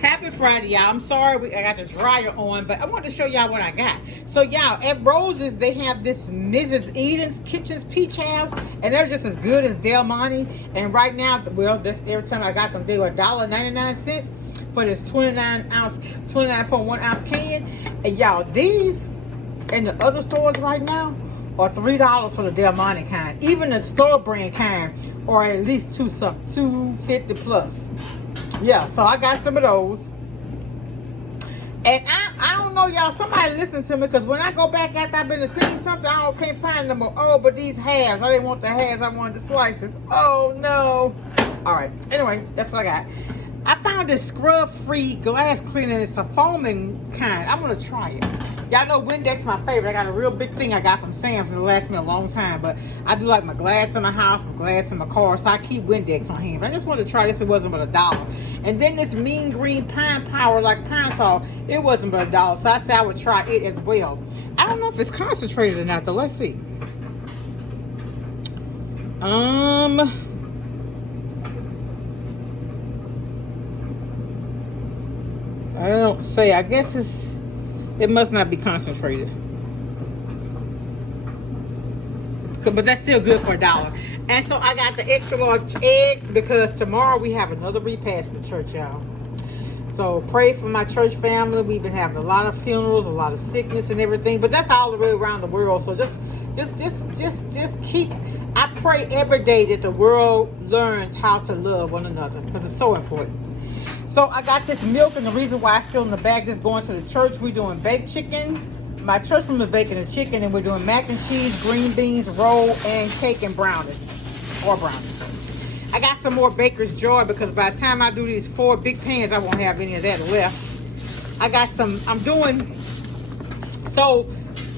Happy Friday, y'all. I'm sorry I got the dryer on, but I wanted to show y'all what I got. So, y'all, at Rose's, they have this Mrs. Eden's Kitchen's Peach House, and they're just as good as Del Monte. And right now, well, this, every time I got them, they were $1.99 for this 29.1 ounce can. And y'all, these in the other stores right now are $3 for the Del Monte kind. Even the store brand kind are at least $2.50 plus. Yeah, so I got some of those. And I don't know, y'all, somebody listen to me, because when I go back after I've been to see something, can't find them. Oh, but these halves, I didn't want the halves, I wanted the slices. Oh, no. All right, anyway, that's what I got. I found this scrub-free glass cleaner. It's a foaming kind. I'm going to try it. Y'all know Windex my favorite. I got a real big thing I got from Sam's. It'll last me a long time. But I do like my glass in my house, my glass in my car. So I keep Windex on hand. But I just wanted to try this. It wasn't but $1. And then this Mean Green Pine Power, like pine salt, it wasn't but $1. So I said I would try it as well. I don't know if it's concentrated or not, though. Let's see. I don't say. I guess it must not be concentrated. But that's still good for $1. And so I got the extra large eggs because tomorrow we have another repast at the church, y'all. So pray for my church family. We've been having a lot of funerals, a lot of sickness and everything. But that's all the way around the world. So just keep. I pray every day that the world learns how to love one another, because it's so important. So I got this milk, and the reason why it's still in the bag is going to the church. We're doing baked chicken. My church room is baking the chicken, and we're doing mac and cheese, green beans, roll, and cake and brownies. Or brownies. I got some more Baker's Joy, because by the time I do these 4 big pans, I won't have any of that left. I got some, I'm doing, so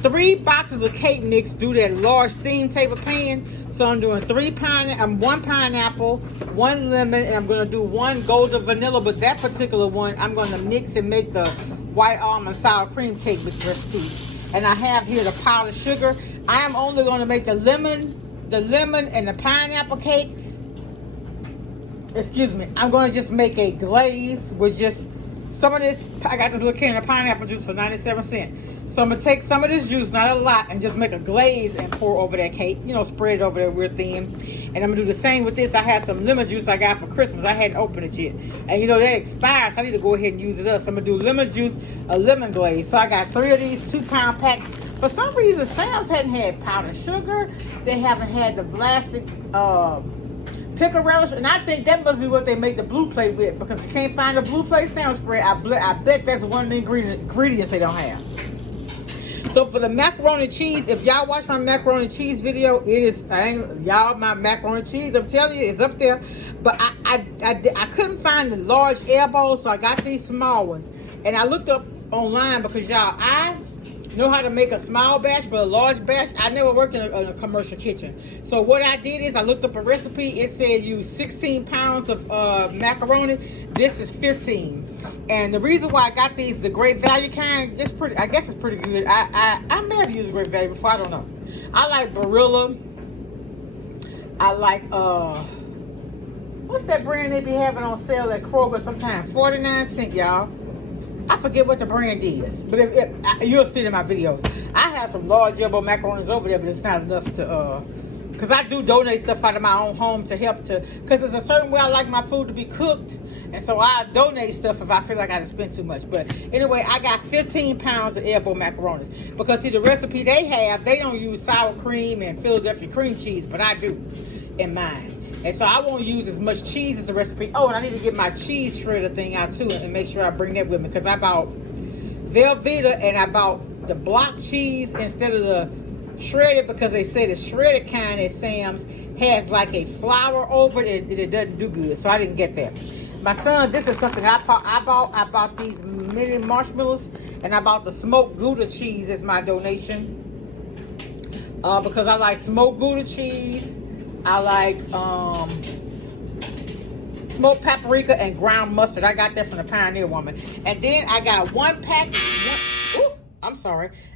3 boxes of cake mix do that large steam table pan. So I'm doing 1 pineapple, 1 lemon, and I'm going to do 1 golden vanilla. But that particular one, I'm going to mix and make the white almond sour cream cake mix recipe. And I have here the powdered sugar. I am only going to make the lemon and the pineapple cakes. Excuse me. I'm going to just make a glaze with just some of this. I got this little can of pineapple juice for 97 cents. So I'm going to take some of this juice, not a lot, and just make a glaze and pour over that cake. You know, spread it over there real thin. And I'm going to do the same with this. I had some lemon juice I got for Christmas. I hadn't opened it yet. And, you know, that expires. So I need to go ahead and use it up. So I'm going to do lemon juice, a lemon glaze. So I got 3 of these 2-pound packs. For some reason, Sam's hadn't had powdered sugar. They haven't had the Vlasic pickle relish, and I think that must be what they make the blue plate with, because you can't find the blue plate sandwich spread. I bet that's one of the ingredients they don't have. So for the macaroni and cheese, if y'all watch my macaroni and cheese video, it is, y'all, my macaroni and cheese, I'm telling you, it's up there. But I couldn't find the large air bowls, so I got these small ones. And I looked up online, because y'all, I know how to make a small batch, but a large batch, I never worked in a commercial kitchen. So what I did is I looked up a recipe. It said use 16 pounds of macaroni. This is 15. And the reason why I got these, the Great Value kind, it's pretty, I guess it's pretty good. I may have used Great Value before, I don't know. I like Barilla. I like, what's that brand they be having on sale at Kroger sometimes? 49 cents, y'all. I forget what the brand is, but you'll see it in my videos. I have some large elbow macaronis over there, but it's not enough to, because I do donate stuff out of my own home to help to, because there's a certain way I like my food to be cooked, and so I donate stuff if I feel like I done spent too much. But anyway, I got 15 pounds of elbow macaronis, because see, the recipe they have, they don't use sour cream and Philadelphia cream cheese, but I do in mine. And so I won't use as much cheese as the recipe. Oh, and I need to get my cheese shredder thing out too, and make sure I bring that with me, because I bought Velveeta and I bought the block cheese instead of the shredded, because they say the shredded kind at Sam's has like a flour over it and it doesn't do good. So I didn't get that. My son, this is something I bought. I bought these mini marshmallows, and I bought the smoked Gouda cheese as my donation, because I like smoked Gouda cheese. I like smoked paprika and ground mustard. I got that from the Pioneer Woman. And then I got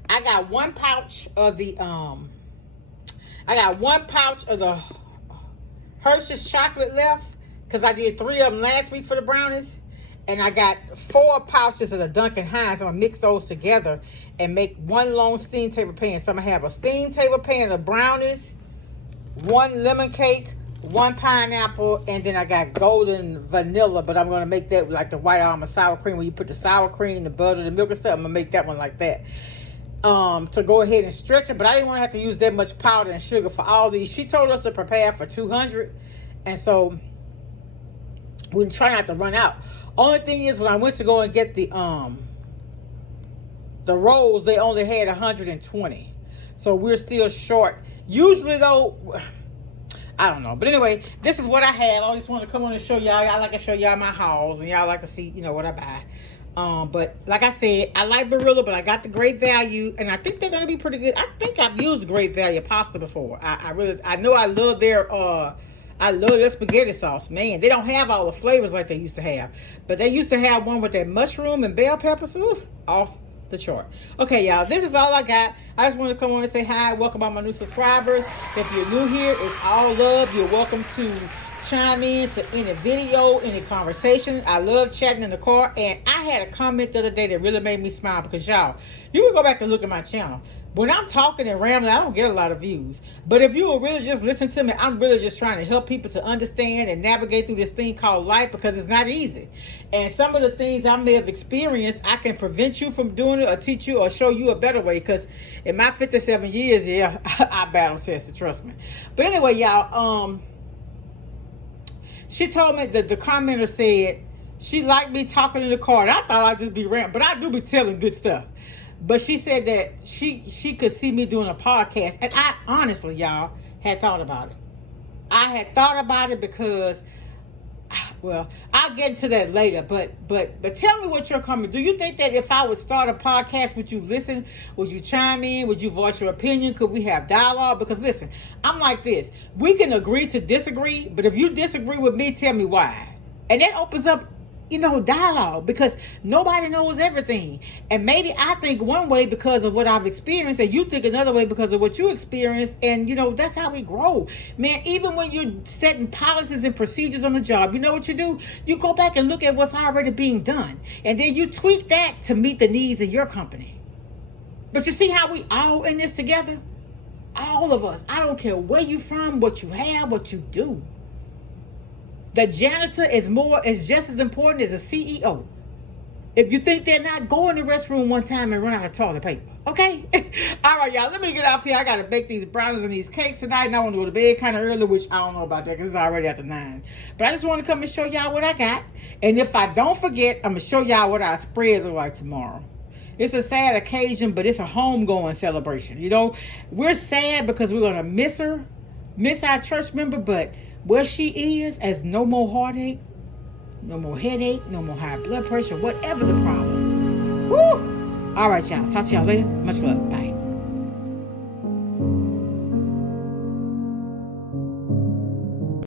I got 1 pouch of the Hershey's chocolate left, because I did 3 of them last week for the brownies. And I got 4 pouches of the Dunkin' Hines. I'm going to mix those together and make one long steam table pan. So I'm going to have a steam table pan of brownies, 1 lemon cake, 1 pineapple, and then I got golden vanilla, but I'm going to make that like the white almond sour cream where you put the sour cream, the butter, the milk and stuff. I'm going to make that one like that. To go ahead and stretch it, but I didn't want to have to use that much powder and sugar for all these. She told us to prepare for 200, and so we try not to run out. Only thing is, when I went to go and get the rolls, they only had 120, so we're still short. Usually though, I don't know, but anyway, this is what I have. I just want to come on and show y'all. I like to show y'all my hauls, and y'all like to see, you know, what I buy. But like I said, I like Barilla, but I got the Great Value, and I think they're gonna be pretty good. I think I've used Great Value pasta before. I know I love their spaghetti sauce. Man, they don't have all the flavors like they used to have, but they used to have one with that mushroom and bell peppers. Ooh, off the chart. Okay, y'all, this is all I got. I just want to come on and say hi. Welcome all my new subscribers. If you're new here, it's all love. You're welcome to chime in to any video, any conversation. I love chatting in the car. And I had a comment the other day that really made me smile, because y'all, you can go back and look at my channel. When I'm talking and rambling, I don't get a lot of views. But if you will really just listen to me, I'm really just trying to help people to understand and navigate through this thing called life, because it's not easy. And some of the things I may have experienced, I can prevent you from doing it or teach you or show you a better way. Because in my 57 years, yeah, I battle tested, trust me. But anyway, y'all, she told me that the commenter said she liked me talking in the car. And I thought I'd just be rambling, but I do be telling good stuff. But she said that she could see me doing a podcast. And I honestly, y'all, had thought about it. I had thought about it because, well, I'll get into that later. But tell me what your comment. Do you think that if I would start a podcast, would you listen? Would you chime in? Would you voice your opinion? Could we have dialogue? Because listen, I'm like this. We can agree to disagree, but if you disagree with me, tell me why. And that opens up, you know, dialogue, because nobody knows everything. And maybe I think one way because of what I've experienced, and you think another way because of what you experienced. And, you know, that's how we grow. Man, even when you're setting policies and procedures on the job, you know what you do? You go back and look at what's already being done. And then you tweak that to meet the needs of your company. But you see how we all in this together? All of us. I don't care where you from, what you have, what you do. The janitor is just as important as a CEO. If you think they're not, go in the restroom one time and run out of toilet paper. Okay? All right, y'all. Let me get off here. I got to bake these brownies and these cakes tonight. And I want to go to bed kind of early, which I don't know about that because it's already after 9. But I just want to come and show y'all what I got. And if I don't forget, I'm going to show y'all what our spread look like tomorrow. It's a sad occasion, but it's a homegoing celebration. You know, we're sad because we're going to miss her, miss our church member, but where she is, as no more heartache, no more headache, no more high blood pressure, whatever the problem. Woo! All right, y'all. Talk to y'all later. Much love. Bye.